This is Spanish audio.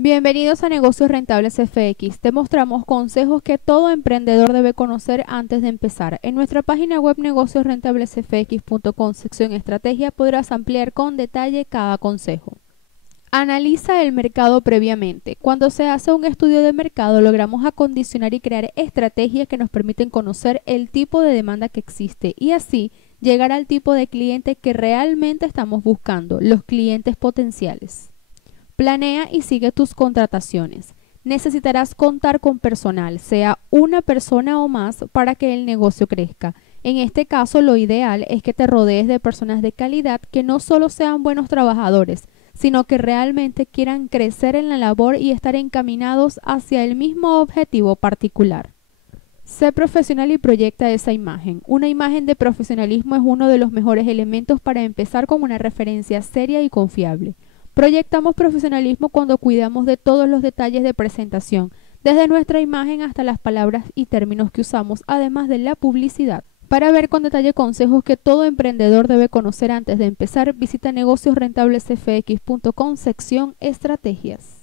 Bienvenidos a Negocios Rentables FX. Te mostramos consejos que todo emprendedor debe conocer antes de empezar. En nuestra página web negociosrentablesfx.com, sección Estrategia, podrás ampliar con detalle cada consejo. Analiza el mercado previamente. Cuando se hace un estudio de mercado, logramos acondicionar y crear estrategias que nos permiten conocer el tipo de demanda que existe y así llegar al tipo de cliente que realmente estamos buscando, los clientes potenciales. Planea y sigue tus contrataciones. Necesitarás contar con personal, sea una persona o más, para que el negocio crezca. En este caso, lo ideal es que te rodees de personas de calidad que no solo sean buenos trabajadores, sino que realmente quieran crecer en la labor y estar encaminados hacia el mismo objetivo particular. Sé profesional y proyecta esa imagen. Una imagen de profesionalismo es uno de los mejores elementos para empezar con una referencia seria y confiable. Proyectamos profesionalismo cuando cuidamos de todos los detalles de presentación, desde nuestra imagen hasta las palabras y términos que usamos, además de la publicidad. Para ver con detalle consejos que todo emprendedor debe conocer antes de empezar, visita negociosrentablesfx.com, sección Estrategias.